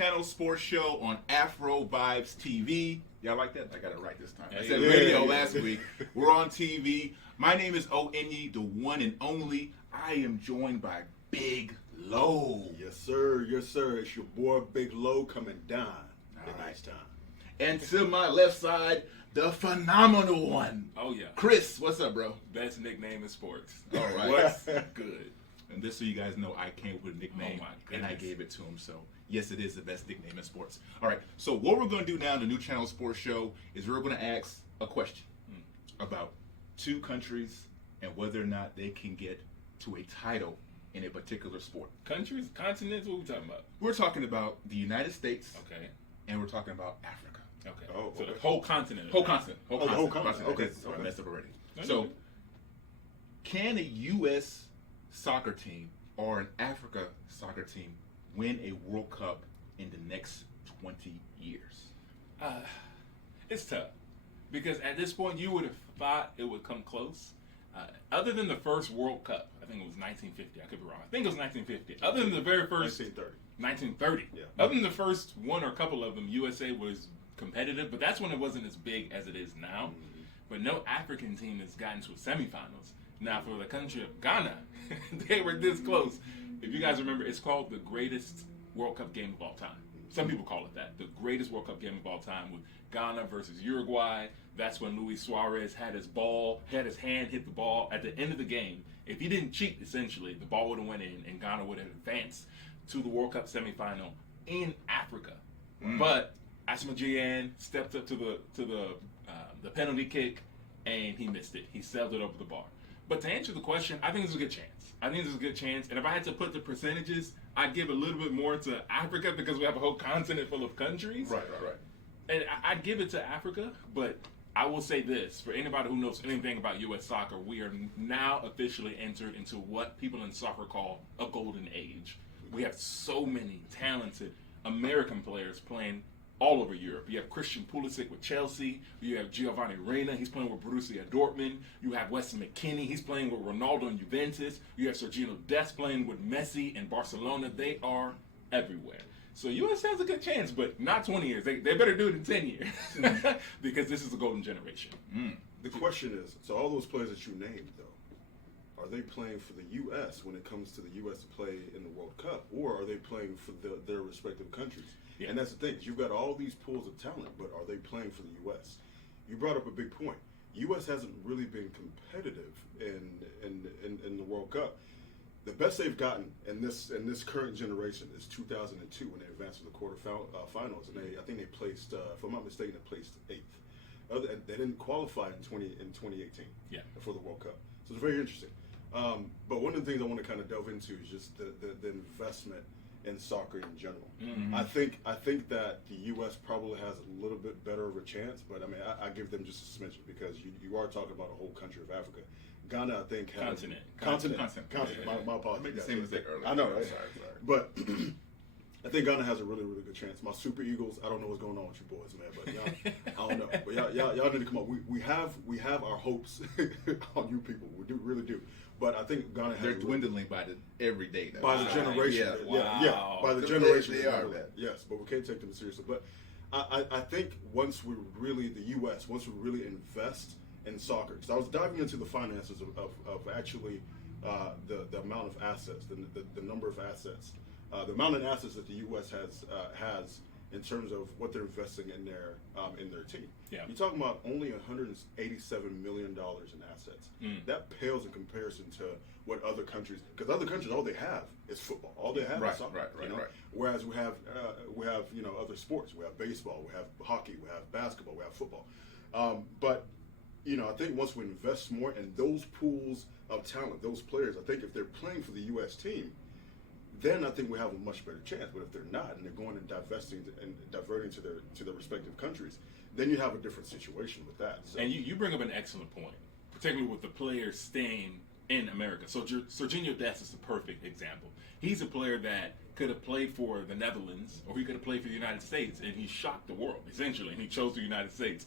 Nuchannel Sports Show on Afro Vibes TV. Y'all like that? I got it right this time. I said radio last week. We're on TV. My name is Onye, the one and only. I am joined by Big Low. Yes, sir. Yes, sir. It's your boy Big Low coming down. Nice time. And to my left side, the phenomenal one. Oh, yeah. Chris, what's up, bro? Best nickname in sports. All right. What's good? And just so you guys know, I came up with a nickname, and I goodness. gave it to him. So, yes, it is the best nickname in sports. All right. So, what we're going to do now in the Nuchannel Sports Show is we're going to ask a question about two countries and whether or not they can get to a title in a particular sport. Countries? Continents? What are we talking about? We're talking about the United States, Okay. and we're talking about Africa. Okay. Oh, So okay. the whole continent. Whole continent. the whole continent. Okay. I messed up already. Okay. So, can a U.S. soccer team or an Africa soccer team win a World Cup in the next 20 years? It's tough. Because at this point, you would have thought it would come close. Other than the first World Cup, I think it was 1950. I could be wrong. I think it was 1950. Other than the very first... 1930. 1930. Yeah. Other than the first one or a couple of them, USA was competitive, but that's when it wasn't as big as it is now. But no African team has gotten to a semifinals. Now, for the country of Ghana, they were this close. If you guys remember, it's called the greatest World Cup game of all time. Some people call it that. The greatest World Cup game of all time with Ghana versus Uruguay. That's when Luis Suarez had his hand hit the ball at the end of the game. If he didn't cheat, essentially, the ball would have went in and Ghana would have advanced to the World Cup semifinal in Africa. But Asma Gyan stepped up to the penalty kick and he missed it. He sailed it over the bar. But to answer the question, I think there's a good chance. And if I had to put the percentages, I'd give a little bit more to Africa because we have a whole continent full of countries. Right. And I'd give it to Africa, but I will say this. For anybody who knows anything about U.S. soccer, we are now officially entered into what people in soccer call a golden age. We have so many talented American players playing all over Europe. You have Christian Pulisic with Chelsea. You have Giovanni Reina. He's playing with Borussia Dortmund. You have Weston McKennie. He's playing with Ronaldo and Juventus. You have Sergio Dest playing with Messi and Barcelona. They are everywhere. So U.S. has a good chance, but not 20 years. They better do it in 10 years because this is a golden generation. The question is, so all those players that you named, though, are they playing for the U.S. when it comes to the U.S. to play in the World Cup, or are they playing for their respective countries? Yeah. And that's the thing. You've got all these pools of talent, but are they playing for the U.S.? You brought up a big point. U.S. hasn't really been competitive in the World Cup. The best they've gotten in this current generation is 2002 when they advanced to the quarterfinals, and I think they placed, if I'm not mistaken, they placed 8th. They didn't qualify in 2018 for the World Cup. So it's very interesting. But one of the things I want to kind of delve into is just the investment in soccer in general. I think that the U.S. probably has a little bit better of a chance, but I mean I give them just a smidgen because you are talking about a whole country of Africa. Ghana, I think, has continent. My apologies. I made the same mistake earlier. I know, right? Sorry. But I think Ghana has a really, really good chance. My Super Eagles, I don't know what's going on with you boys, man, but y'all, I don't know. But y'all need to come up. We have our hopes on you people. We really do. But I think Ghana has. They're dwindling by every day. By the generation. Wow. By the generation. They are, man. Yes, but we can't take them seriously. But I think once we really, the U.S., once we really invest in soccer, because I was diving into the finances of actually the amount of assets, the number of assets, the amount of assets that the U.S. has in terms of what they're investing in their team. Yeah. You're talking about only $187 million in assets. That pales in comparison to what other countries, because other countries, all they have is football. All they have is soccer. Right. Whereas we have other sports. We have baseball, we have hockey, we have basketball, we have football. But I think once we invest more in those pools of talent, those players, I think if they're playing for the U.S. team, then I think we have a much better chance. But if they're not, and they're going and divesting and diverting to their respective countries, then you have a different situation with that. So. And you bring up an excellent point, particularly with the players staying in America. So Sergio Dest is the perfect example. He's a player that could have played for the Netherlands, or he could have played for the United States, and he shocked the world, essentially, and he chose the United States.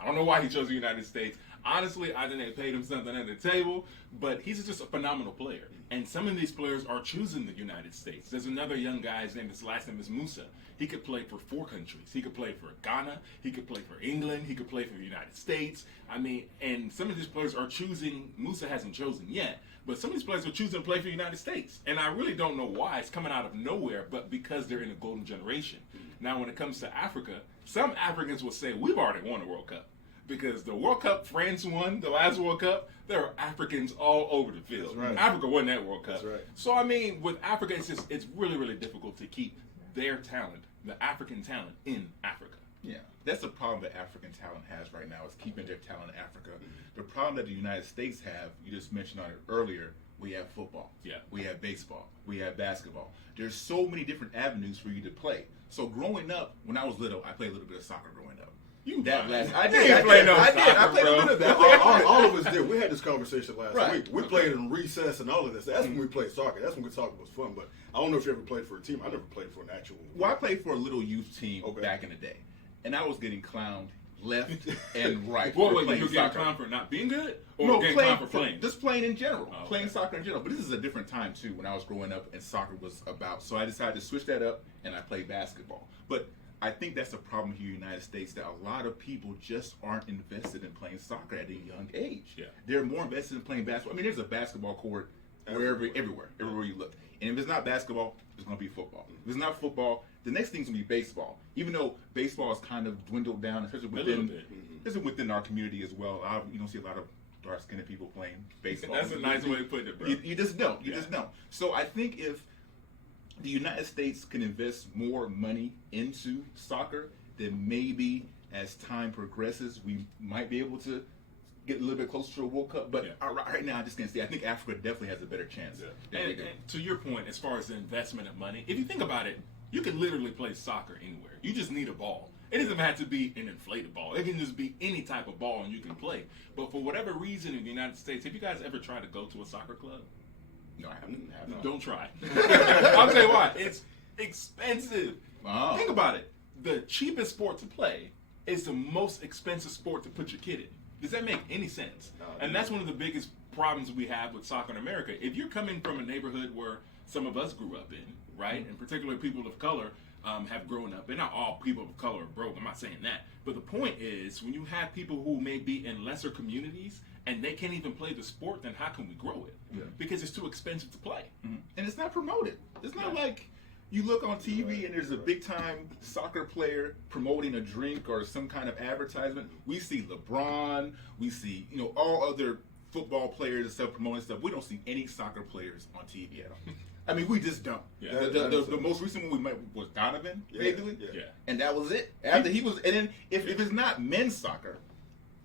I don't know why he chose the United States. Honestly, I think they paid him something at the table, but he's just a phenomenal player. And some of these players are choosing the United States. There's another young guy, his last name is Musa. He could play for 4 countries. He could play for Ghana. He could play for England. He could play for the United States. I mean, and some of these players are choosing, Musa hasn't chosen yet, but some of these players are choosing to play for the United States. And I really don't know why. It's coming out of nowhere, but because they're in a golden generation. Now, when it comes to Africa, some Africans will say, we've already won a World Cup. Because the World Cup France won, the last World Cup, there are Africans all over the field. That's right. Africa won that World Cup. That's right. So, I mean, with Africa, it's really, really difficult to keep their talent, the African talent, in Africa. Yeah, that's the problem that African talent has right now, is keeping their talent in Africa. The problem that the United States have, you just mentioned on it earlier, we have football. Yeah. We have baseball. We have basketball. There's so many different avenues for you to play. So growing up, when I was little, I played a little bit of soccer growing up. I played a little bit. All of us did. We had this conversation last week. We played in recess and all of this. That's when we played soccer. That's when soccer was fun. But I don't know if you ever played for a team. I never played for an actual. Well, I played for a little youth team back in the day, and I was getting clowned left and right. Wait, you were getting clowned for not being good, or getting clowned for playing? Just playing in general, Oh, okay. playing soccer in general. But this is a different time too, when I was growing up and soccer was about. So I decided to switch that up, and I played basketball. But I think that's the problem here in the United States, that a lot of people just aren't invested in playing soccer at a young age. Yeah. They're more invested in playing basketball. I mean, there's a basketball court everywhere you look. And if it's not basketball, it's going to be football. If it's not football, the next thing's going to be baseball. Even though baseball has kind of dwindled down, especially within our community as well. You don't see a lot of dark-skinned people playing baseball. That's a nice way to put it, bro. You just don't. You just don't. So I think if the United States can invest more money into soccer, then maybe as time progresses, we might be able to get a little bit closer to a World Cup. But right now, I just can't see. I think Africa definitely has a better chance. Yeah. And to your point, as far as the investment of money, if you think about it, you can literally play soccer anywhere. You just need a ball. It doesn't have to be an inflated ball. It can just be any type of ball and you can play. But for whatever reason in the United States, have you guys ever tried to go to a soccer club? No, I haven't. Don't try. I'll tell you why. It's expensive. Wow. Think about it. The cheapest sport to play is the most expensive sport to put your kid in. Does that make any sense? And that's one of the biggest problems we have with soccer in America. If you're coming from a neighborhood where some of us grew up in, right, and particularly people of color have grown up, and not all people of color are broke, I'm not saying that. But the point is, when you have people who may be in lesser communities and they can't even play the sport, then how can we grow it? Yeah. Because it's too expensive to play. Mm-hmm. And it's not promoted. It's not like you look on TV and there's a big time soccer player promoting a drink or some kind of advertisement. We see LeBron, we see all other football players and stuff promoting stuff. We don't see any soccer players on TV at all. I mean, we just don't. Yeah. The most recent one we met was Donovan, basically. Yeah. And that was it. After he was, and then if it's not men's soccer,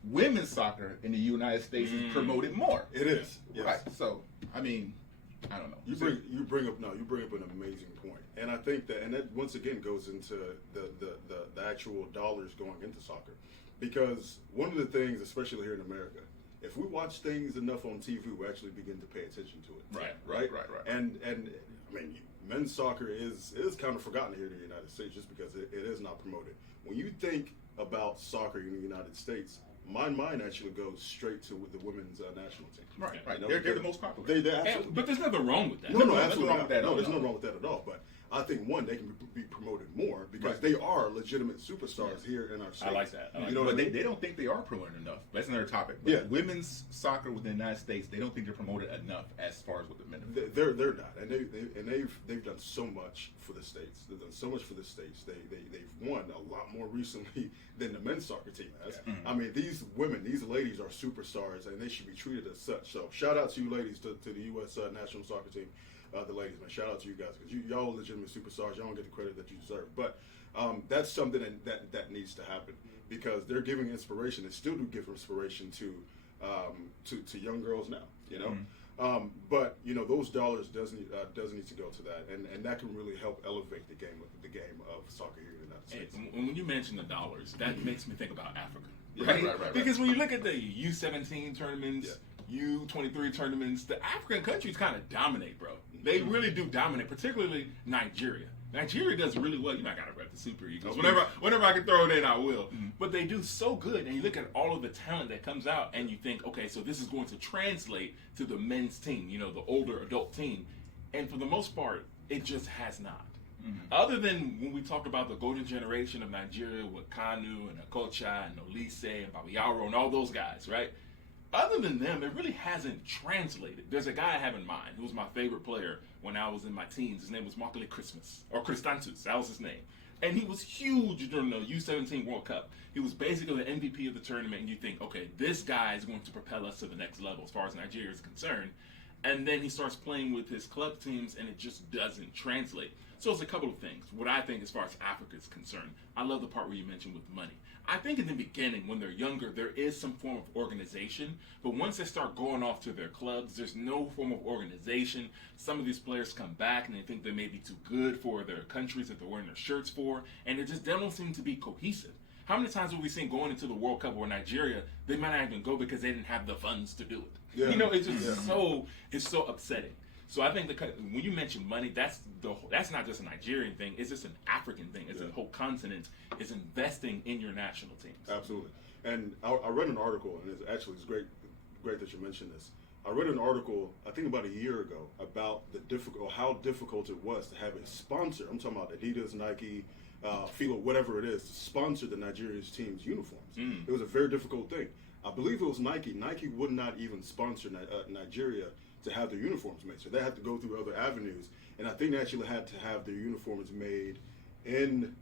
women's soccer in the United States is promoted more. It is. Yes. Right. So, I mean, I don't know. You bring up an amazing point, and I think that once again goes into the actual dollars going into soccer, because one of the things, especially here in America, if we watch things enough on TV, we actually begin to pay attention to it. Right. And I mean, men's soccer is kind of forgotten here in the United States just because it is not promoted. When you think about soccer in the United States, my mind actually goes straight to the women's national team. Right. They're the most popular. They absolutely. But there's nothing wrong with that. No, absolutely wrong with that. No, there's nothing wrong with that at all. But I think they can be promoted more because they are legitimate superstars here in our state. I like that. But they don't think they are promoted enough. That's another topic. But women's soccer within the United States, they don't think they're promoted enough as far as with the men. They're not, and they've done so much for the states. They've done so much for the states. They've won a lot more recently than the men's soccer team has. Yeah. I mean, these ladies are superstars, and they should be treated as such. So shout out to you ladies, to the U.S. National Soccer Team. The ladies, man, shout out to you guys because y'all are legitimate superstars. Y'all don't get the credit that you deserve. But that's something that needs to happen because they're giving inspiration. They still do give inspiration to young girls now. But those dollars does need to go to that, and that can really help elevate the game of soccer here in the United States. And when you mention the dollars, that makes me think about Africa. Right. Because when you look at the U17 tournaments, U23 tournaments, the African countries kind of dominate, bro. They really do dominate, particularly Nigeria. Nigeria does really well. You know, I gotta rep the Super Eagles. Whenever I can throw it in, I will. Mm-hmm. But they do so good, and you look at all of the talent that comes out, and you think, okay, so this is going to translate to the men's team, you know, the older adult team. And for the most part, it just has not. Mm-hmm. Other than when we talk about the golden generation of Nigeria with Kanu and Okocha and Olise and Babayaro and all those guys, right? Other than them, it really hasn't translated. There's a guy I have in mind who was my favorite player when I was in my teens. His name was Makele Christantus. That was his name. And he was huge during the U17 World Cup. He was basically the MVP of the tournament, and you think, okay, this guy is going to propel us to the next level as far as Nigeria is concerned. And then he starts playing with his club teams, and it just doesn't translate. So it's a couple of things. What I think as far as Africa is concerned, I love the part where you mentioned with money. I think in the beginning, when they're younger, there is some form of organization. But once they start going off to their clubs, there's no form of organization. Some of these players come back and they think they may be too good for their countries that they're wearing their shirts for. And they don't seem to be cohesive. How many times have we seen going into the World Cup or Nigeria, they might not even go because they didn't have the funds to do it? Yeah. You know, it's just it's so upsetting. So I think when you mention money, that's not just a Nigerian thing. It's just an African thing. It's a whole continent is investing in your national teams. Absolutely. And I read an article, and it's great that you mentioned this. I read an article, I think about a year ago, about how difficult it was to have a sponsor. I'm talking about Adidas, Nike, Fila, whatever it is, to sponsor the Nigeria's team's uniforms. It was a very difficult thing. I believe it was Nike. Nike would not even sponsor Nigeria to have their uniforms made. So they had to go through other avenues. And I think they actually had to have their uniforms made in,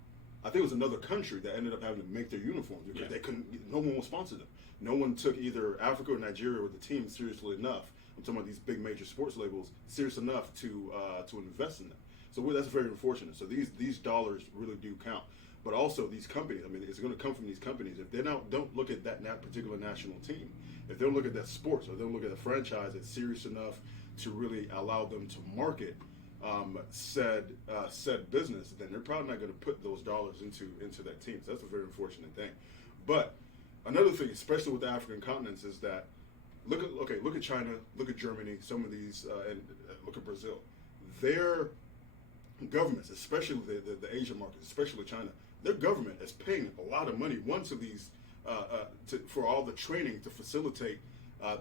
I think it was another country that ended up having to make their uniforms because they couldn't, no one would sponsor them. No one took either Africa or Nigeria or the team seriously enough. I'm talking about these big major sports labels, serious enough to invest in them. So that's very unfortunate. So these dollars really do count. But also these companies, I mean, it's going to come from these companies. If they don't look at that particular national team, if they don't look at that sports or they don't look at a franchise that's serious enough to really allow them to market said business, then they're probably not going to put those dollars into that team. So that's a very unfortunate thing. But another thing, especially with the African continents, is that look at China, look at Germany, some of these, and look at Brazil. Their governments, especially the Asian markets, especially China, their government is paying a lot of money to these for all the training to facilitate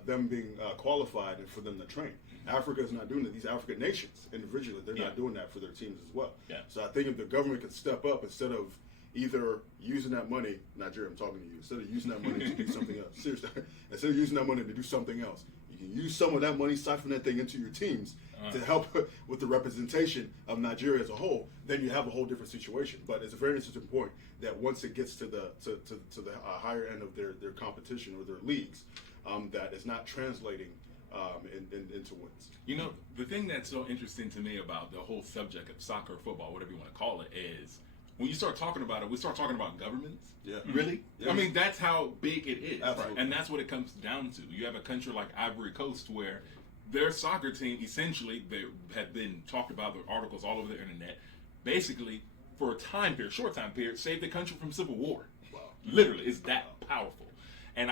them being qualified and for them to train. Africa is not doing that. These African nations individually, they're not doing that for their teams as well. Yeah. So I think if the government could step up instead of either using that money, Nigeria, I'm talking to you, instead of using that money to do something else, seriously, instead of using that money to do something else, you can use some of that money, siphon that thing into your teams to help with the representation of Nigeria as a whole. Then you have a whole different situation. But it's a very interesting point that once it gets to the higher end of their competition or their leagues, that is not translating into wins. You know, the thing that's so interesting to me about the whole subject of soccer, football, whatever you want to call it, is when you start talking about it, we start talking about governments. Yeah. Really? Yeah. I mean, that's how big it is. Absolutely. And that's what it comes down to. You have a country like Ivory Coast where their soccer team, essentially, they have been talked about, the articles all over the internet, basically, for a short time period, saved the country from civil war. Wow. Literally, it's that powerful. And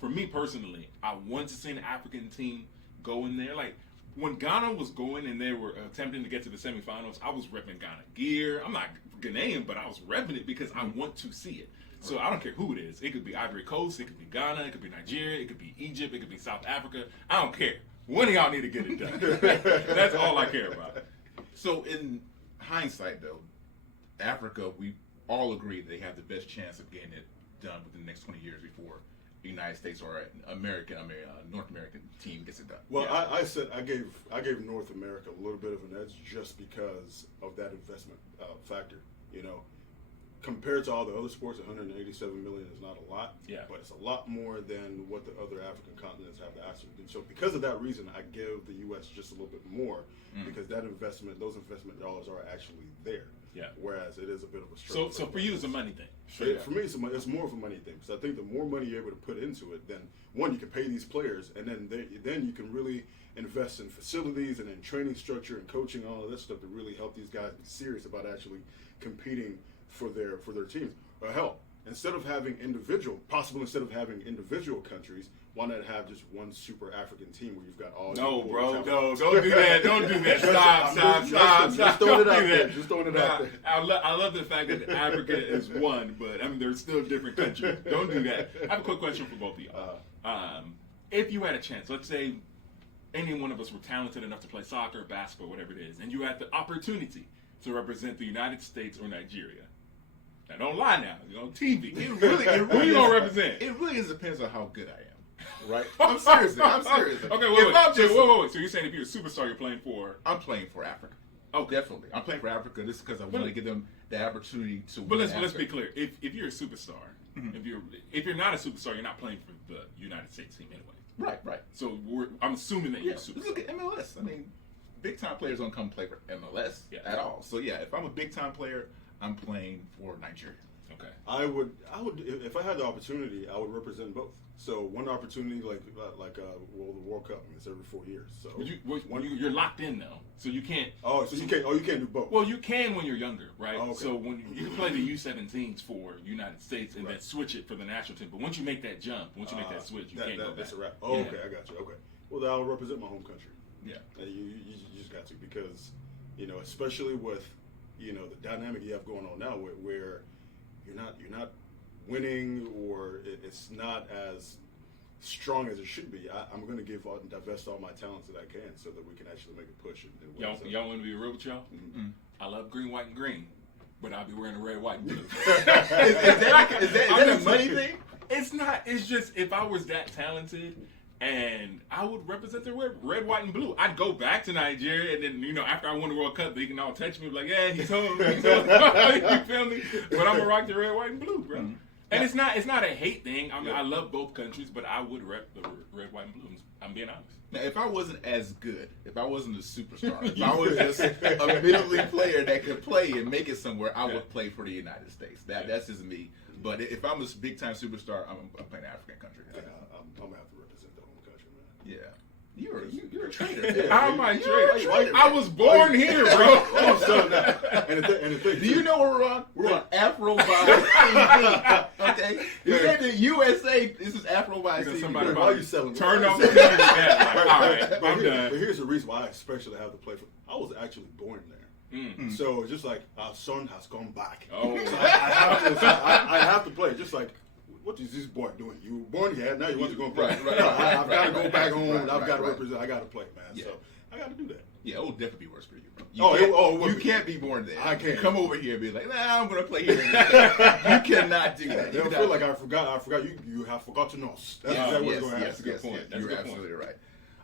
for me personally, I want to see an African team go in there. Like, when Ghana was going and they were attempting to get to the semifinals, I was repping Ghana gear. I'm not Ghanaian, but I was repping it because I want to see it. So I don't care who it is. It could be Ivory Coast, it could be Ghana, it could be Nigeria, it could be Egypt, it could be South Africa. I don't care. One of y'all need to get it done. That's all I care about. So in hindsight, though, Africa, we all agree they have the best chance of getting it done within the next 20 years before the United States or North American team gets it done. Well, yeah. I said I gave North America a little bit of an edge just because of that investment factor. You know, compared to all the other sports, 187 million is not a lot. Yeah. But it's a lot more than what the other African continents have to actually do. So because of that reason, I give the U.S. just a little bit more because those investment dollars are actually there. Yeah. Whereas it is a bit of a struggle. So for you, it's a money thing. For me, it's more of a money thing because I think the more money you're able to put into it, then one, you can pay these players, and then you can really invest in facilities and in training structure and coaching, all of that stuff to really help these guys be serious about actually competing for their teams. Or hell, instead of having individual countries, why not have just one super African team where you've got all? No, bro, no, don't do that. Don't do that. Stop. Just throwing it out there. Just throwing it out there. I love the fact that Africa is one, but I mean, there's still different countries. Don't do that. I have a quick question for both of y'all. If you had a chance, let's say any one of us were talented enough to play soccer, basketball, whatever it is, and you had the opportunity to represent the United States or Nigeria. Now, don't lie now. You're on TV. Who you gonna represent? It really depends on how good I am. Right? I'm serious. Okay, wait. So you're saying if you're a superstar, you're playing for? I'm playing for Africa. Oh, definitely. I'm playing for Africa. This is because I want to give them the opportunity to. But let's be clear. If you're a superstar, if you're not a superstar, you're not playing for the United States team anyway. Right. So I'm assuming that you're a superstar. Look at MLS. I mean, big time players don't come play for MLS at all. So yeah, if I'm a big time player, I'm playing for Nigeria. Okay. I would, if I had the opportunity, I would represent both. So one opportunity, the World Cup, it's every 4 years. So you're locked in though, so you can't. Oh, so you can't. Oh, you can't do both. Well, you can when you're younger, right? Oh, okay. So when you can play the U17s for United States and then switch it for the national team. But once you make that jump, once you make that switch, you can't go back. That's a wrap. Oh, okay, I got you. Okay. Well, then I'll represent my home country. Yeah. You just got to, because especially with the dynamic you have going on now, where you're not winning, or it's not as strong as it should be. I'm going to divest all my talents that I can, so that we can actually make a push. Y'all want to be real with y'all? Mm-hmm. I love green, white, and green, but I'll be wearing a red, white, and blue. is that a money thing? It's not. It's just, if I was that talented, and I would represent the red, white, and blue. I'd go back to Nigeria, and then, after I won the World Cup, they can all touch me, like, yeah, he told me. You feel me? But I'm going to rock the red, white, and blue, bro. Mm-hmm. And it's not a hate thing. I mean, I love both countries, but I would rep the red, white, and blue. I'm being honest. Now, if I wasn't as good, if I wasn't a superstar, if I was just a middle league player that could play and make it somewhere, I would play for the United States. That's just me. But if I'm a big time superstar, I'm playing African country. I'm gonna have to represent the home country, man. Yeah. You're a traitor. How am I a traitor? I was born here, bro. And the thing, do you know where we're on? We're on Afro Vibes TV. Okay? You said the USA, this is Afro Vibes TV. Why are you selling? Turn off the TV. All right, I'm done. But here's the reason why I especially have to play for. I was actually born there. Mm-hmm. So it's just like, our son has gone back. Oh. So I have to play. Just like, what is this boy doing? You were born here, now you want to go and play. Right. I've got to go back home. I've got to represent. I got to play, man. Yeah. So I got to do that. Yeah, it will definitely be worse for you, bro. You can't be born there. I can't. Come over here and be like, I'm going to play here. You cannot do that. They'll feel like I forgot. You have forgotten us. That's what's going to happen. That's a good point. You're absolutely right.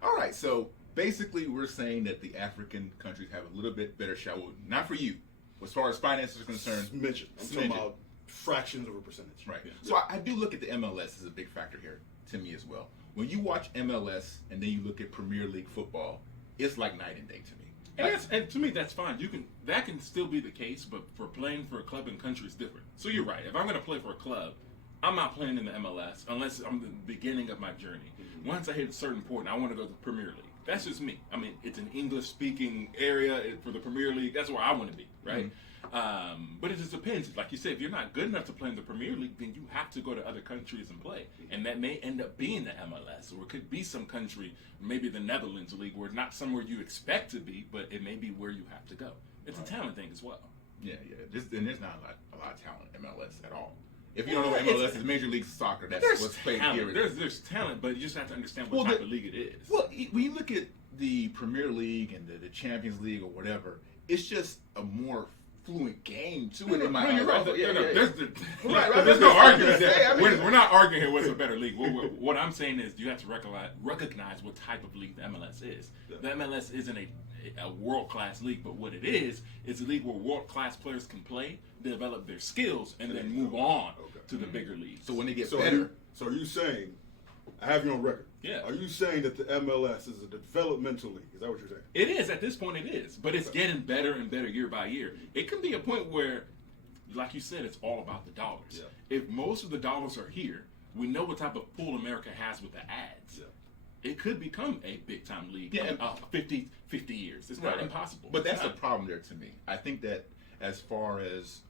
All right, so basically we're saying that the African countries have a little bit better shot. Well, not for you. As far as finances are concerned. I'm talking about fractions of a percentage. Right. Yeah. So I do look at the MLS as a big factor here to me as well. When you watch MLS and then you look at Premier League football, it's like night and day to me. And to me, that's fine. That can still be the case, but for playing for a club and country is different. So you're right. If I'm going to play for a club, I'm not playing in the MLS unless I'm the beginning of my journey. Mm-hmm. Once I hit a certain point, I want to go to the Premier League. That's just me. I mean, it's an English-speaking area for the Premier League. That's where I want to be, right? Mm-hmm. But it just depends. Like you said, if you're not good enough to play in the Premier League, then you have to go to other countries and play. And that may end up being the MLS, or it could be some country, maybe the Netherlands League, where it's not somewhere you expect to be, but it may be where you have to go. It's a talent thing as well. Yeah. And there's not a lot of talent in MLS at all. If you don't know what MLS is, Major League Soccer. That's what's played here. There's talent, but you just have to understand what type of league it is. Well, when you look at the Premier League and the Champions League or whatever, it's just a more fluent game to it. There's no argument there. We're not arguing here what's a better league. What I'm saying is you have to recognize what type of league the MLS is. The MLS isn't a world-class league, but what it is a league where world-class players can play, develop their skills, and then move on to the bigger leagues. So when they get better. So are you saying, I have you on record, are you saying that the MLS is a developmental league? Is that what you're saying? It is. At this point it is. But it's getting better and better year by year. It can be a point where, like you said, it's all about the dollars. Yeah. If most of the dollars are here, we know what type of pull America has with the ads. Yeah. It could become a big-time league in 50 years. It's not impossible. But that's the problem there to me. I think that as far as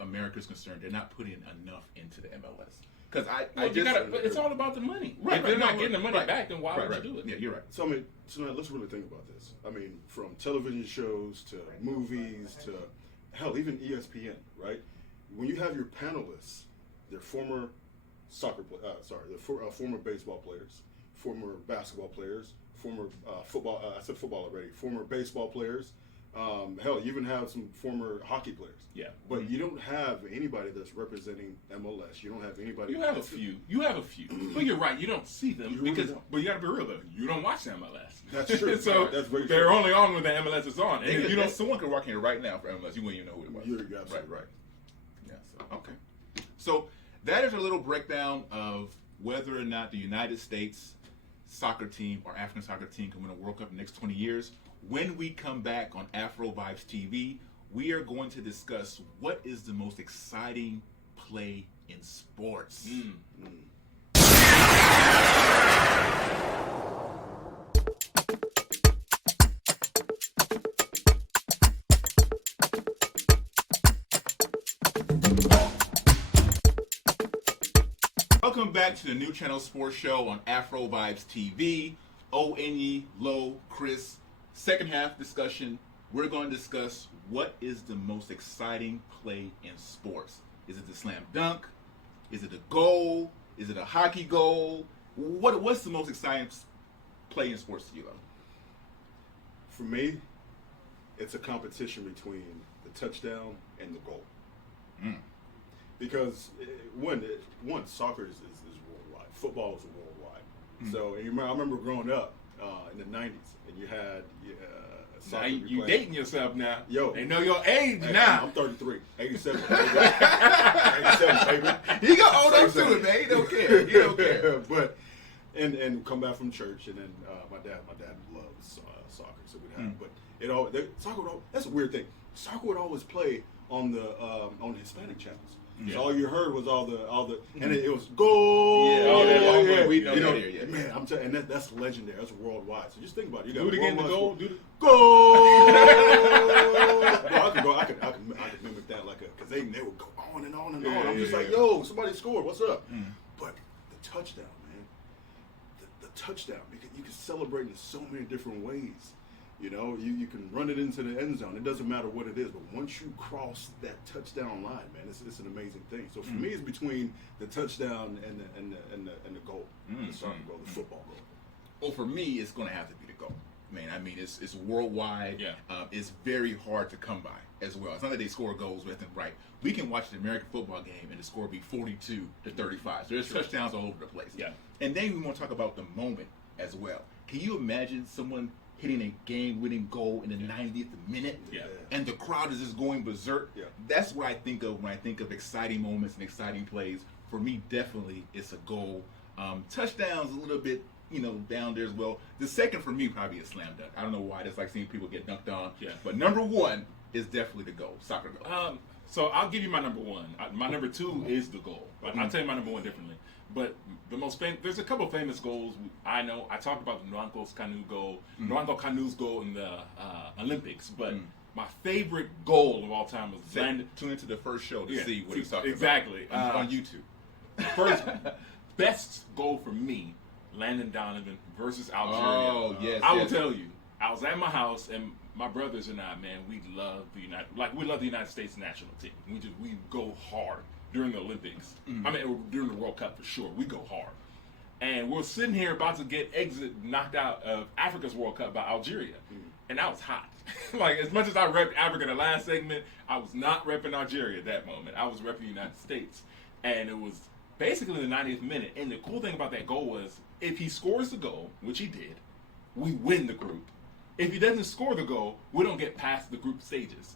America's concerned, they're not putting enough into the MLS. Because but it's all about the money. If they're not getting the money back, then why would you do it? Yeah, you're right. So I mean, so now let's really think about this. I mean, from television shows to movies to hell, even ESPN, right? When you have your panelists, they're former former baseball players, former basketball players, former football. I said football already. Former baseball players. Hell, you even have some former hockey players. Yeah. But you don't have anybody that's representing MLS. You don't have anybody. You have a few. But you're right. You don't see them but you got to be real though. You don't watch the MLS. That's true. So that's very they're true. only on when the MLS is on. And Someone could walk in right now for MLS. You wouldn't even know who it was. You're absolutely right. Yeah. So, okay. So that is a little breakdown of whether or not the United States soccer team or African soccer team can win a World Cup in the next 20 years. When we come back on Afro Vibes TV, we are going to discuss what is the most exciting play in sports. Welcome back to the Nuchannel Sports Show on Afro Vibes TV. Onye, Lo, Chris. Second half discussion, we're going to discuss what is the most exciting play in sports. Is it the slam dunk? Is it a goal? Is it a hockey goal? What's the most exciting play in sports to you, Lo? For me, it's a competition between the touchdown and the goal. Because one, soccer is worldwide. Football is worldwide. So I remember growing up in the 90s, and you had soccer. Now you dating yourself now. Yo. They know your age now. I'm 33. 87. 87, baby. He got old up to it, man. He don't care. He don't care. But and come back from church, and then my dad loves soccer, so we'd have. But soccer that's a weird thing. Soccer would always play on the Hispanic channels. Yeah. So all you heard was all the and it was goal. Yeah, all that long way. We know that here, yeah. Man, I'm telling you, and that's legendary. That's worldwide. So just think about it. You got Do it again, the worldwide goal. sport. Do the Bro, I could mimic that because they would go on and on and on. I'm just like, yeah. yo, somebody scored. What's up? But the touchdown, man, the touchdown, because you can celebrate in so many different ways. You know, you can run it into the end zone. It doesn't matter what it is, but once you cross that touchdown line, man, it's an amazing thing. So for me, it's between the touchdown and the goal, the soccer goal, the football goal. Well, for me, it's going to have to be the goal. Man, I mean, it's worldwide. Yeah. It's very hard to come by as well. It's not that they score goals left and right. We can watch the American football game and the score be 42-35. So there's touchdowns all over the place. Yeah. And then we want to talk about the moment as well. Can you imagine someone hitting a game-winning goal in the 90th minute, and the crowd is just going berserk? Yeah. That's what I think of when I think of exciting moments and exciting plays. For me, definitely, it's a goal. Touchdowns a little bit, down there as well. The second for me probably is slam dunk. I don't know why. That's like seeing people get dunked on. Yeah. But number one is definitely the goal, soccer goal. So I'll give you my number one. My number two is the goal. I'll tell you my number one differently. But the most there's a couple of famous goals I know. I talked about the Nwankwo Kanu's goal in the Olympics, but my favorite goal of all time was Tune into the first show to see what he's talking exactly. about. On YouTube. First best goal for me, Landon Donovan versus Algeria. Oh, yes. I will tell you, I was at my house and my brothers and I, man, we love the United States national team. We go hard during the Olympics. I mean, during the World Cup for sure. We go hard. And we're sitting here about to get knocked out of Africa's World Cup by Algeria. And I was hot. Like, as much as I repped Africa in the last segment, I was not repping Algeria at that moment. I was repping the United States. And it was basically the 90th minute. And the cool thing about that goal was, if he scores the goal, which he did, we win the group. If he doesn't score the goal, we don't get past the group stages.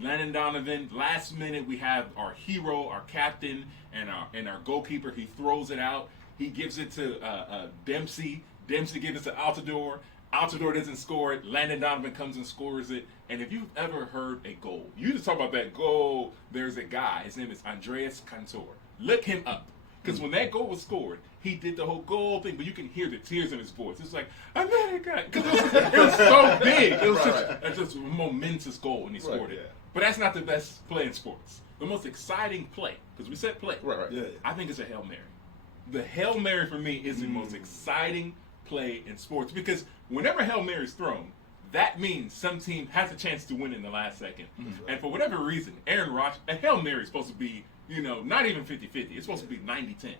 Landon Donovan, last minute, we have our hero, our captain, and our goalkeeper. He throws it out. He gives it to Dempsey. Dempsey gives it to Altidore. Altidore doesn't score it. Landon Donovan comes and scores it. And if you've ever heard a goal, you just talk about that goal. There's a guy. His name is Andreas Cantor. Look him up. Because when that goal was scored, he did the whole goal thing, but you can hear the tears in his voice. It's like, America! Because it was so big. It was such a momentous goal when he scored it. But that's not the best play in sports. The most exciting play, because we said play. Right. Yeah. I think it's a Hail Mary. The Hail Mary for me is the most exciting play in sports because whenever Hail Mary is thrown, that means some team has a chance to win in the last second. And for whatever reason, Aaron Rodgers, a Hail Mary is supposed to be, not even 50-50. It's supposed to be 90-10.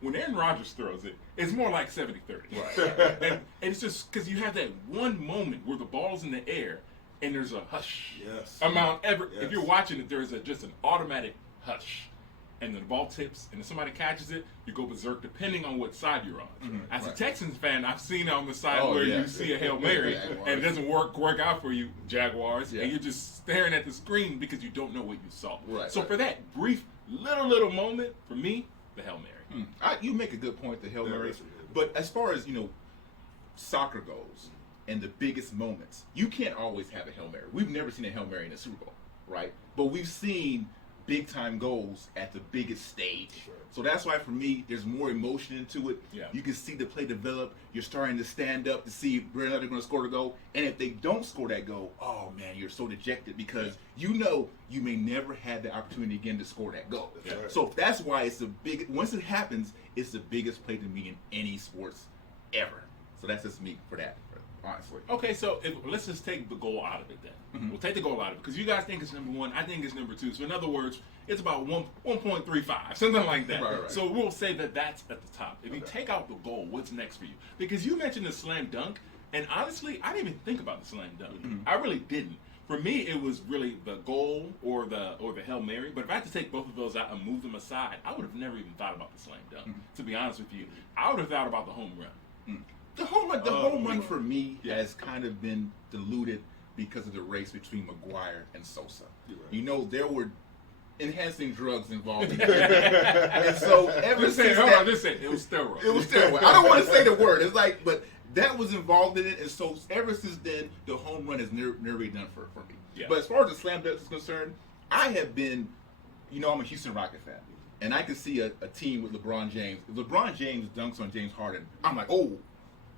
When Aaron Rodgers throws it, it's more like 70-30. Right. And it's just because you have that one moment where the ball's in the air and there's a hush amount ever. Yes. If you're watching it, there's just an automatic hush. And then the ball tips, and if somebody catches it, you go berserk depending on what side you're on. As a Texans fan, I've seen it on the side where you see a Hail Mary and it doesn't work out for you, Jaguars, and you're just staring at the screen because you don't know what you saw. So for that brief little moment, for me, the Hail Mary. You make a good point, the Hail Mary. But as far as, soccer goes and the biggest moments, you can't always have a Hail Mary. We've never seen a Hail Mary in a Super Bowl, right? But we've seen big time goals at the biggest stage. So that's why for me, there's more emotion into it. You can see the play develop. You're starting to stand up to see whether they're going to score the goal. And if they don't score that goal, oh man, you're so dejected because you may never have the opportunity again to score that goal. So that's why it's once it happens, it's the biggest play to me in any sports ever. So that's just me for that, honestly. Okay, so let's just take the goal out of it then. We'll take the goal out of it because you guys think it's number one. I think it's number two. So in other words, it's about 1.35, something like that. Right. So we'll say that that's at the top. If you take out the goal, what's next for you? Because you mentioned the slam dunk, and honestly, I didn't even think about the slam dunk. I really didn't. For me, it was really the goal or the Hail Mary. But if I had to take both of those out and move them aside, I would have never even thought about the slam dunk. To be honest with you, I would have thought about the home run. The home run for me has kind of been diluted because of the race between McGuire and Sosa. There were enhancing drugs involved in it. And so ever since that, it was steroid. It was steroid. I don't want to say the word. It's like, but that was involved in it, and so ever since then, the home run has never been done for me. But as far as the slam dunk is concerned, I have been, I'm a Houston Rocket fan, and I can see a team with LeBron James. If LeBron James dunks on James Harden, I'm like, oh.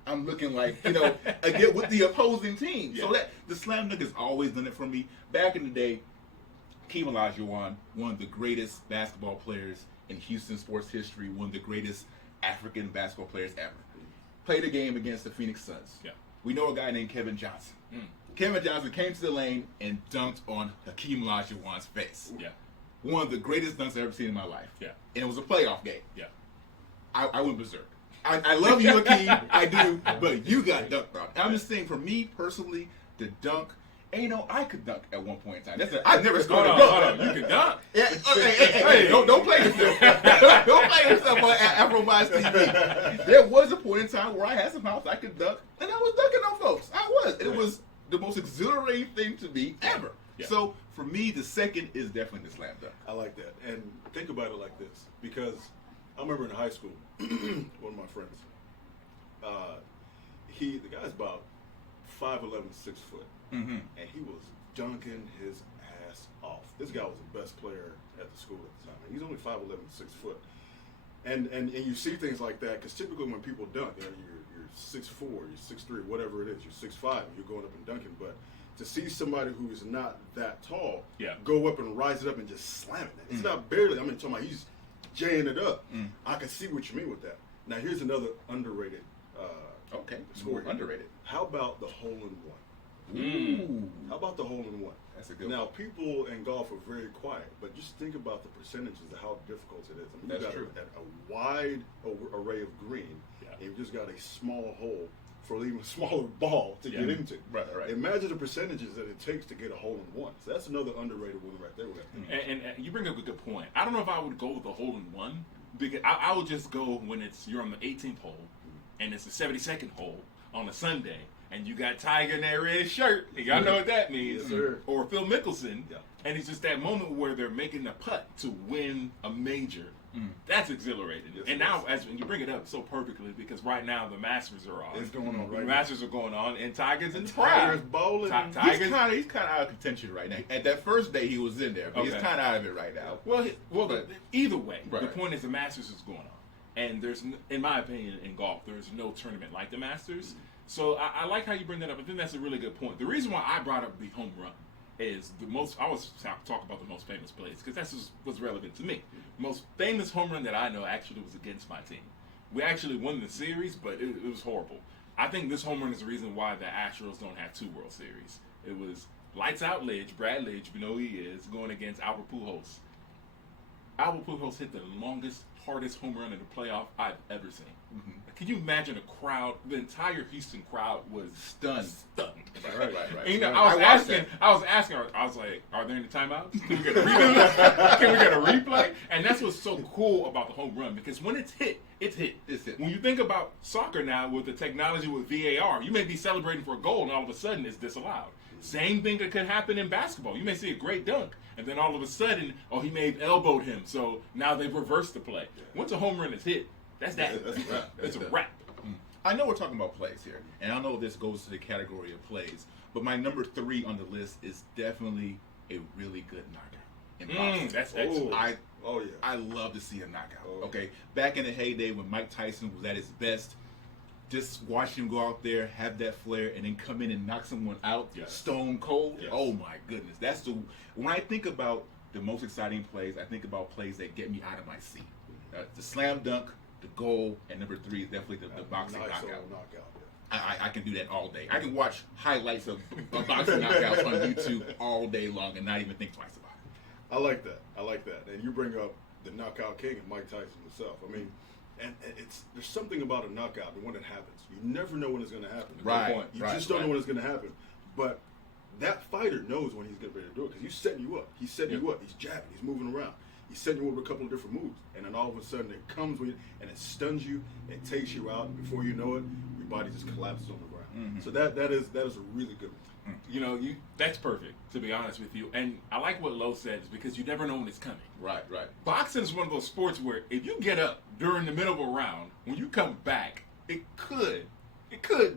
I'm looking like, again with the opposing team. So that the slam dunk has always done it for me. Back in the day, Hakeem Olajuwon, one of the greatest basketball players in Houston sports history, one of the greatest African basketball players ever. Played a game against the Phoenix Suns. We know a guy named Kevin Johnson. Kevin Johnson came to the lane and dunked on Hakeem Olajuwon's face. One of the greatest dunks I've ever seen in my life. And it was a playoff game. I went berserk. I love you, Hakeem. I do, but you got dunked on. I'm just saying, for me personally, the dunk. And I could dunk at one point in time. I've never scored a dunk. Hold on. You can dunk. Hey, don't play yourself. Don't play yourself on AfroVice TV. There was a point in time where I had some house I could dunk, and I was dunking on folks. I was. It was the most exhilarating thing to me ever. So for me, the second is definitely the slam dunk. I like that. And think about it like this, because I remember in high school, one of my friends, the guy's about 5'11", 6 foot, and he was dunking his ass off. This guy was the best player at the school at the time. He's only 5'11", 6 foot. And you see things like that, because typically when people dunk, you're 6'4", you're 6'3", whatever it is, you're 6'5", you're going up and dunking. But to see somebody who's not that tall go up and rise it up and just slam it, it's not barely, I'm talking about he's jaying it up. I can see what you mean with that. Now here's another underrated score. Underrated. How about the hole-in-one? Ooh. How about the hole-in-one? That's a good Now, one. people in golf are very quiet, but just think about the percentages of how difficult it is. I mean, That's you've true. got a wide array of green, and you've just got a small hole for an even smaller ball to get into. Right. Imagine the percentages that it takes to get a hole-in-one. So that's another underrated one right there. And you bring up a good point. I don't know if I would go with the hole-in-one, because I would just go when you're on the 18th hole, and it's the 72nd hole on a Sunday, and you got Tiger in that red shirt, and y'all know what that means, Yes, sir. or Phil Mickelson, and it's just that moment where they're making a putt to win a major. That's exhilarating. Yes, and it now, as you bring it up so perfectly, because right now the Masters are on. It's going on right The now. Masters are going on, and Tiger's in the Tiger's prime. bowling. Tiger's He's kind of out of contention right now. At that first day, he was in there, but he's Okay. kind of out of it right now. Well, But- either way, Right. the point is the Masters is going on, and there's, in my opinion, in golf, there's no tournament like the Masters. So I like how you bring that up. I think that's a really good point. The reason why I brought up the home run is the most. I always talk about the most famous plays because that's just what's relevant to me. Most famous home run that I know actually was against my team. We actually won the series, but it was horrible. I think this home run is the reason why the Astros don't have 2 World Series. It was lights out Lidge, Brad Lidge, we know who he is, going against Albert Pujols. Albert Pujols hit the longest, hardest home run in the playoff I've ever seen. Mm-hmm. Can you imagine a crowd? The entire Houston crowd was stunned. Right. And, you know, I was asking, I was like, "Are there any timeouts? Can we get a replay? Can we get a replay?" And that's what's so cool about the home run because when it's hit, it's hit. It's hit. When you think about soccer now with the technology with VAR, you may be celebrating for a goal and all of a sudden it's disallowed. Same thing that could happen in basketball. You may see a great dunk, and then all of a sudden, he may have elbowed him, so now they've reversed the play. Once a home run is hit, that's that. That's a wrap. It's a wrap. I know we're talking about plays here, and I know this goes to the category of plays, but my number 3 on the list is definitely a really good knockout in boxing. That's excellent. I love to see a knockout. Okay, back in the heyday when Mike Tyson was at his best, just watch him go out there, have that flair, and then come in and knock someone out stone cold. Yes. Oh my goodness, when I think about the most exciting plays, I think about plays that get me out of my seat. The slam dunk, the goal, and number 3 is definitely the boxing knockout. I can do that all day. I can watch highlights of boxing knockouts on YouTube all day long and not even think twice about it. I like that. And you bring up the knockout king and Mike Tyson himself. I mean, and there's something about a knockout and when it happens. You never know when it's going to happen. Right. You just don't know when it's going to happen. But that fighter knows when he's getting ready to do it because he's setting you up. He's setting you up. He's jabbing. He's moving around. He's setting you up with a couple of different moves. And then all of a sudden it comes with and it stuns you. It takes you out. And before you know it, your body just collapses on the ground. Mm-hmm. So that is a really good one. You know, that's perfect, to be honest with you. And I like what Lo said, is because you never know when it's coming. Right. Boxing is one of those sports where if you get up during the middle of a round, when you come back, it could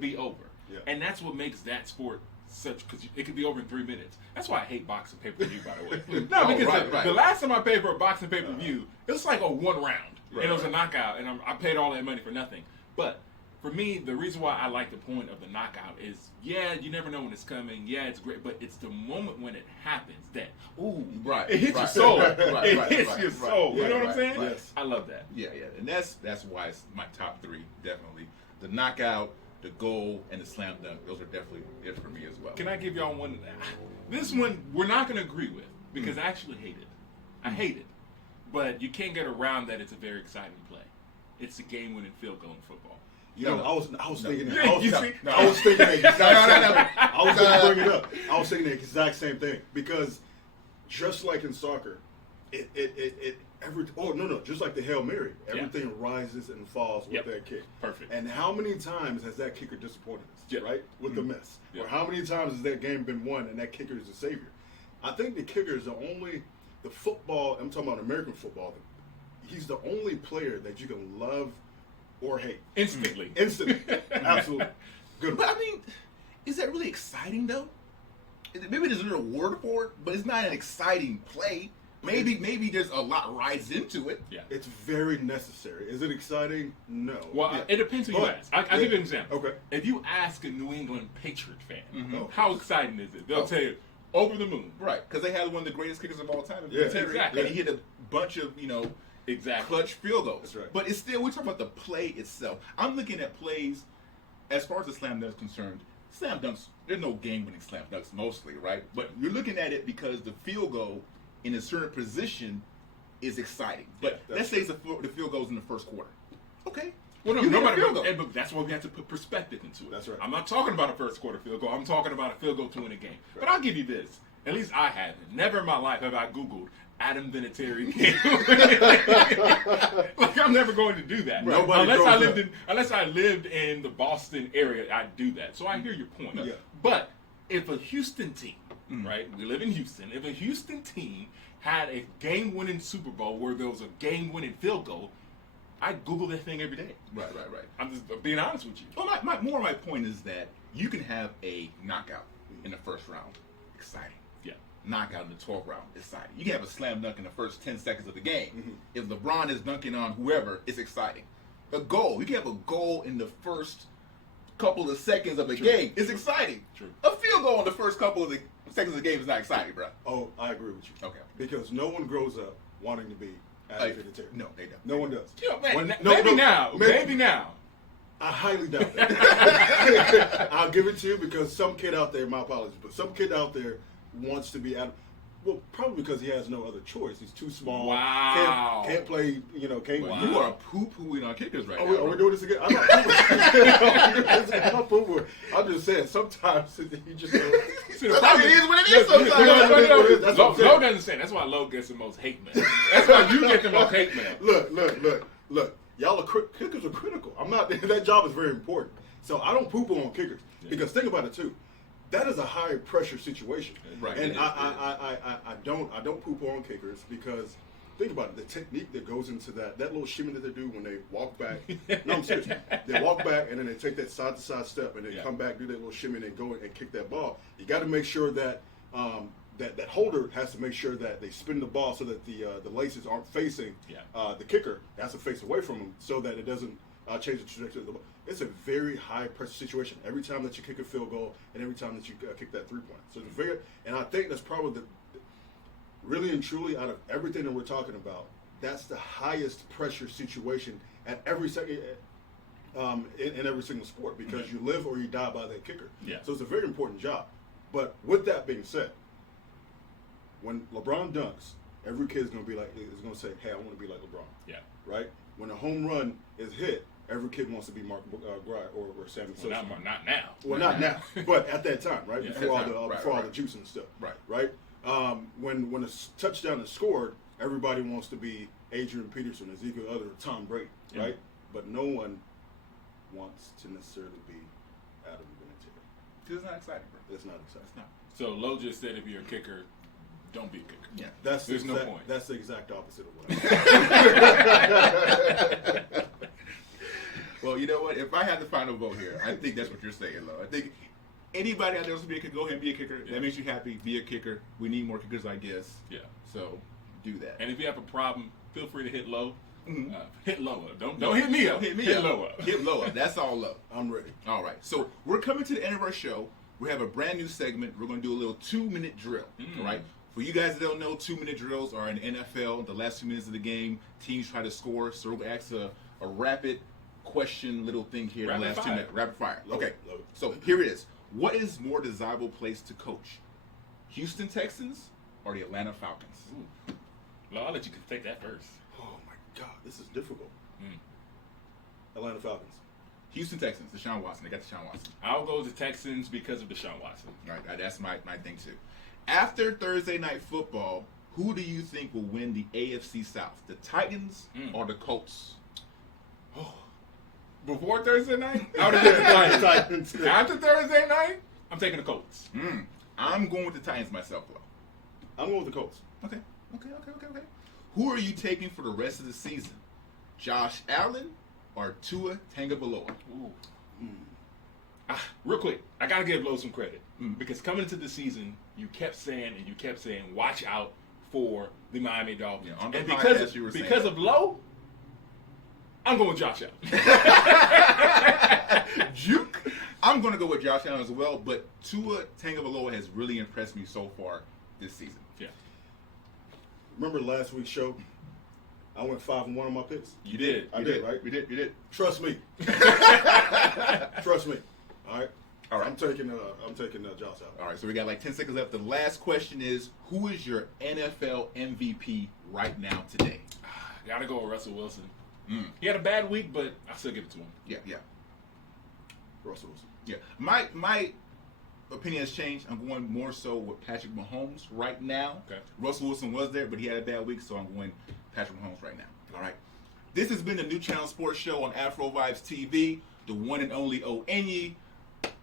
be over. Yeah. And that's what makes that sport such, because it could be over in 3 minutes. That's why I hate boxing pay-per-view, by the way. No, because the last time I paid for a boxing pay-per-view, it was like a 1 round. And it was a knockout, and I paid all that money for nothing. But for me, the reason why I like the point of the knockout is, you never know when it's coming. Yeah, it's great, but it's the moment when it happens that, it hits your soul. It hits your soul. You know what I'm saying? Yes. I love that. Yeah, and that's why it's my top 3, definitely. The knockout, the goal, and the slam dunk. Those are definitely it for me as well. Can I give y'all one? This one we're not going to agree with because I actually hate it. I hate it. But you can't get around that it's a very exciting play. It's a game-winning field goal in football. You know, I was thinking No. that. I was thinking the exact same. I was going to bring it up. I was thinking the exact same thing because just like in soccer, just like the Hail Mary, everything rises and falls with that kick. Perfect. And how many times has that kicker disappointed us, right? With the miss. Yeah. Or how many times has that game been won and that kicker is the savior? I think the kicker is the football, I'm talking about American football, he's the only player that you can love or hate. Instantly. Absolutely. Good. But I mean, is that really exciting though? Maybe there's another word for it, but it's not an exciting play. Maybe there's a lot rides into it. Yeah. It's very necessary. Is it exciting? No. Well, it depends who you ask. I'll give you an example. Okay. If you ask a New England Patriot fan, Mhm. how exciting is it? They'll tell you, over the moon. Right, because they had one of the greatest kickers of all time. Exactly. And he hit a bunch of, clutch field goals. That's right. But it's still, we're talking about the play itself. I'm looking at plays, as far as the slam dunk is concerned, slam dunks, there's no game-winning slam dunks mostly, right? But you're looking at it because the field goal in a certain position is exciting. But let's say the field goes in the first quarter. Okay. Well, You no hit a matter field what, goal. but that's why we have to put perspective into it. That's right. I'm not talking about a first quarter field goal. I'm talking about a field goal to win a game. But I'll give you this. At least I haven't. Never in my life have I Googled Adam Vinatieri game. Like, I'm never going to do that. Nobody unless I lived in the Boston area, I'd do that. So I hear your point. Yeah. But if a Houston team, right? We live in Houston. If a Houston team had a game-winning Super Bowl where there was a game-winning field goal, I'd Google that thing every day. Right. I'm just being honest with you. Well, my point is that you can have a knockout in the first round. Exciting. Yeah. Knockout in the 12th round. Exciting. You can have a slam dunk in the first 10 seconds of the game. If LeBron is dunking on whoever, it's exciting. A goal. You can have a goal in the first couple of seconds of a game is exciting. True. A field goal in the first couple of the seconds of the game is not exciting, bro. Oh, I agree with you. Okay. Because no one grows up wanting to be Adam Vinatieri. No, they don't. No one does. Yeah, man, When- maybe now. I highly doubt that. I'll give it to you because some kid out there, my apologies, but some kid out there wants to be Adam. Well, probably because he has no other choice. He's too small. Wow. Can't play, can't. Wow. You are poo-pooing on kickers right now. Are we doing this again? I'm not poo-pooing. I'm just saying, sometimes you just See, the Sometimes problem it is what it is Look, sometimes. That's what I'm saying. Lo doesn't say. That's why Lo gets the most hate mail. That's why you get the most hate mail. Look. Y'all are kickers are critical. I'm not. That job is very important. So I don't poo-poo on kickers because think about it too. That is a high pressure situation, Right. And I don't poo-poo on kickers because think about it. The technique that goes into that little shimmy that they do when they walk back. No, I'm serious. They walk back and then they take that side to side step and then come back, do that little shimmy and then go and kick that ball. You got to make sure that. That holder has to make sure that they spin the ball so that the laces aren't facing the kicker. It has to face away from him so that it doesn't change the trajectory of the ball. It's a very high pressure situation every time that you kick a field goal and every time that you kick that 3-point. So it's and I think that's probably really and truly out of everything that we're talking about, that's the highest pressure situation at every second. In every single sport because you live or you die by that kicker. Yeah. So it's a very important job. But with that being said, when LeBron dunks, every kid's gonna say, "Hey, I want to be like LeBron." Yeah. Right. When a home run is hit, every kid wants to be Mark Grier or Sammy Sosa. Well, not now. Well, not now, but at that time, right? Yeah, Before at that all time. the juice and stuff. Right. When a touchdown is scored, everybody wants to be Adrian Peterson, Ezekiel Elliott, or Tom Brady, right? But no one wants to necessarily be Adam Vinatieri. It's not exciting, bro. It's not exciting. It's not. So Lo just said if you're a kicker, don't be a kicker. Yeah. There's no point. That's the exact opposite of what I Well, you know what? If I had the final vote here, I think that's what you're saying, Lo. I think anybody out there wants to be a kicker, go ahead and be a kicker. Yeah. That makes you happy. Be a kicker. We need more kickers, I guess. Yeah. So do that. And if you have a problem, feel free to hit Lo. Mhm. Hit lower. Don't hit me up. Hit me hit up. lower. Hit lower. That's all low. I'm ready. All right. So we're coming to the end of our show. We have a brand new segment. We're going to do a little 2-minute drill. All right. For you guys that don't know, 2-minute drills are in NFL. The last 2 minutes of the game, teams try to score. So we're going to ask a rapid question little thing here in the last 2 minutes. Rapid fire. Love Okay. it, love it. So here it is. What is more desirable place to coach? Houston Texans or the Atlanta Falcons? Lo, I'll let you take that first. Oh my God, this is difficult. Mm. Atlanta Falcons. Houston Texans, Deshaun Watson. They got Deshaun Watson. I'll go with the Texans because of Deshaun Watson. All right, that's my thing too. After Thursday Night Football, who do you think will win the AFC South? The Titans or the Colts? Oh. Before Thursday night? I would have been the Titans. After Thursday night, I'm taking the Colts. I'm going with the Titans myself, though. I'm going with the Colts. Okay. Who are you taking for the rest of the season? Josh Allen or Tua Tagovailoa? Ooh. Real quick, I gotta give Lo some credit because coming into the season, you kept saying, watch out for the Miami Dolphins. Yeah, on the and podcast you were saying because that. of Lo, I'm going with Josh Allen. Juke. I'm going to go with Josh Allen as well, but Tua Tagovailoa has really impressed me so far this season. Yeah, Remember last week's show? I went 5-1 on my picks. you did. I did, right? You did. Trust me. Trust me. All right. All right. I'm taking Josh out. All right, so we got like 10 seconds left. The last question is, who is your NFL MVP right now today? Gotta go with Russell Wilson. He had a bad week, but I'll still give it to him. Yeah. Russell Wilson. Yeah. My opinion has changed. I'm going more so with Patrick Mahomes right now. Okay. Russell Wilson was there, but he had a bad week, so I'm going Patrick Mahomes right now. All right. This has been the Nuchannel Sports Show on Afro Vibes TV. The one and only Onye,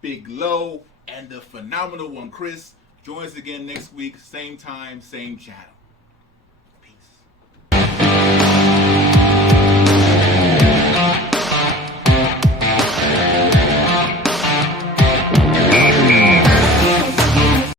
Big Lo, and the phenomenal one, Chris. Join us again next week, same time, same channel.